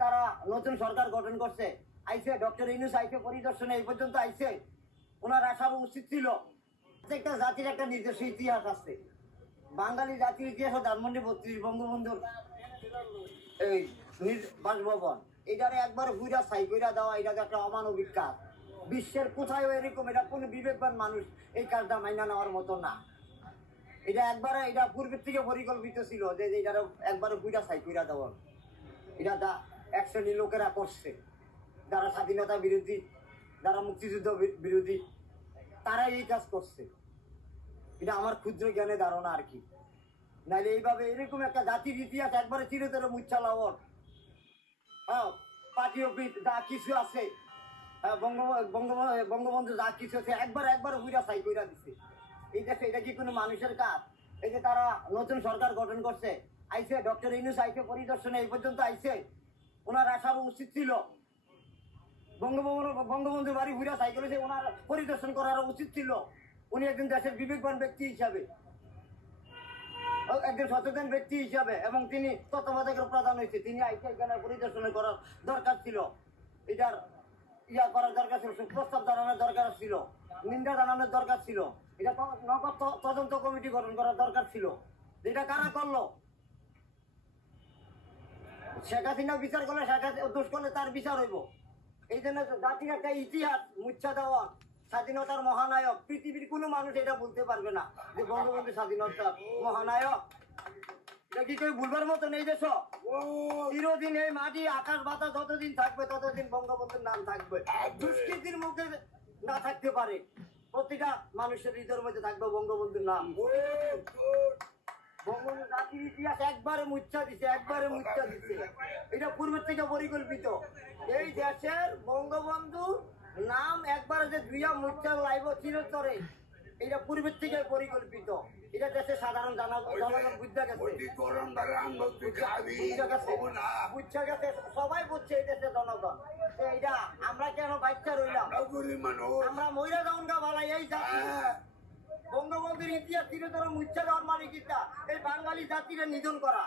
তারা নতুন সরকার গঠন করছে, আইছে ডক্টর ইউনূস আইছে পরিদর্শনে, এই পর্যন্ত আইছে। ওনার আসার উচিত ছিল। একটা জাতির একটা নিজস্ব ইতিহাস আছে, বাঙালি জাতির ইতিহাস। ধানমন্ডি 32 বঙ্গবন্ধুর এই বাসভবন, এটারে একবার ঘুরা ছাই কইরা দেওয়া, এটা একটা অমানবিক কাজ। বিশ্বের কোথায় এরকম, এটা কোন বিবেকবান মানুষ এই কাজটা মাইনা নেওয়ার মতো না। এটা একবারে, এটা পূর্বের থেকে পরিকল্পিত ছিল যে এটা একবারে ঘুরা ছাই কইরা দেওয়া। এটা এক শ্রেণীর লোকেরা করছে, যারা স্বাধীনতা বিরোধী, যারা মুক্তিযুদ্ধ বিরোধী, তারাই এই কাজ করছে। এটা আমার ক্ষুদ্র জ্ঞানে ধারণা আর কি। নাইলে এইভাবে এরকম একটা জাতির ইতিহাস একবারে চিরতরে মুচ্ছা লাওয়ার। হ্যাঁ, পার্টি অফিস যা কিছু আছে, বঙ্গবন্ধু যা কিছু আছে একবার হুইরা ছাই কইরা দিছে এই দেশে। এটা কি কোনো মানুষের কাজ? এই যে তারা নতুন সরকার গঠন করছে, আইছে ডক্টর ইউনূস আইছে পরিদর্শনে, এই পর্যন্ত আইছে। ওনার আসার উচিত ছিল। বঙ্গবন্ধুর বাড়ি হুইরা ছাই করেছে, ওনার পরিদর্শন করার উচিত ছিল। উনি একজন দেশের বিবেকবান ব্যক্তি হিসাবে, একজন সচেতন ব্যক্তি হিসাবে, এবং তিনি তত্ত্বাবধায়কের প্রধান হয়েছে, তিনি আইসি এখানে পরিদর্শন করার দরকার ছিল। এটার করার দরকার ছিল, প্রস্তাব জানানোর দরকার ছিল, নিন্দা জানানোর দরকার ছিল। এটা নগদ তদন্ত কমিটি গঠন করার দরকার ছিল। যেটা কারা করলো? শেখ হাসিনা বিচার করলে, শেখ হাসিনা দোষ করলে তার বিচার হইব। এই জন্য জাতির একটা ইতিহাস মুচ্ছা দেওয়া, স্বাধীনতার মহানায়ক, পৃথিবীর কোনো মানুষ এটা বলতে পারবে না যে বঙ্গবন্ধু স্বাধীনতার মহানায়ক। এটা কি কেউ ভুলবার মতো নেই? দেশ চিরদিন এই মাটি আকাশ বাতাস যতদিন থাকবে ততদিন বঙ্গবন্ধুর নাম থাকবে। দুষ্কৃতির মুখে না থাকতে পারে, প্রতিটা মানুষের হৃদয়ের মধ্যে থাকবে বঙ্গবন্ধুর নাম। বঙ্গবন্ধু জাতির ইতিহাস একবারে মুচ্ছা দিছে, একবারে মুচ্ছা দিছে। এটা পূর্বের থেকে পরিকল্পিত। এই দেশের বঙ্গবন্ধু নাম একবারে যে দুইয়া মুচ্ছা লাইব চিরতরে, এটা পূর্বের থেকে পরিকল্পিত। এটা দেশের সাধারণ জনগণ বুঝা গেছে, বুঝা গেছে, সবাই বুঝছে এই দেশের জনগণ। এইটা আমরা কেন বাচ্চা রইলাম? আমরা মহিলা যাউন গা ভালাই এই জাতি। বঙ্গবন্ধুর ইতিহাস চিরতরে মুচ্ছা দেওয়ার মানে কিটা? এই বাঙালি জাতিরে নিধন করা,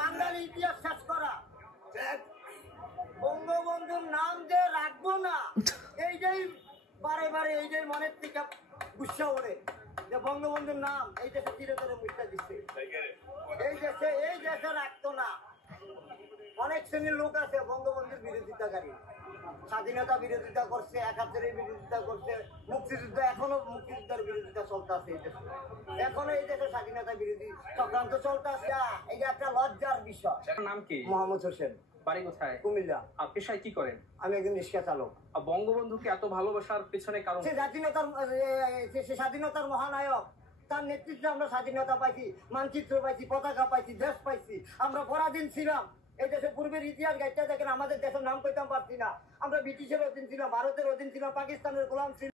বাঙালি ইতিহাস শেষ করা। বঙ্গবন্ধুর নাম যে রাখবো না, এইটাই বারে বারে এইটাই মনের থেকে গুচ্ছা ওঠে যে বঙ্গবন্ধুর নাম এই দেশে চিরতরে মুচ্ছা দিচ্ছে। এই দেশে রাখতো না। অনেক শ্রেণীর লোক আছে বঙ্গবন্ধুর বিরোধিতাকারী, স্বাধীনতা বিরোধিতা করছে, ৭১-এর বিরোধিতা করছে, মুক্তিযুদ্ধ, এখনো মুক্তিযুদ্ধের বিরোধিতা চলতে আছে এই দেশে। এখনো এই দেশে স্বাধীনতা বিরোধী চক্রান্ত চলতে আছে। এটা একটা লজ্জার বিষয়। নাম কি? মোহাম্মদ হোসেন। বাড়ি কোথায়? কুমিল্লা। পেশায় কি করেন? আমি একজন রিক্সা চালক। বঙ্গবন্ধুকে এত ভালোবাসার পেছনে কারণ? সে স্বাধীনতার মহানায়ক, তার নেতৃত্বে আমরা স্বাধীনতা পাইছি, মানচিত্র পাইছি, পতাকা পাইছি, দেশ পাইছি। আমরা পরাধীন ছিলাম। এই দেশে পূর্বের ইতিহাস গাইতে দেখেন, আমাদের দেশের নাম কইতাম পারছি না। আমরা ব্রিটিশের অধীন ছিলাম, ভারতের অধীন ছিলাম, পাকিস্তানের গোলাম ছিলাম।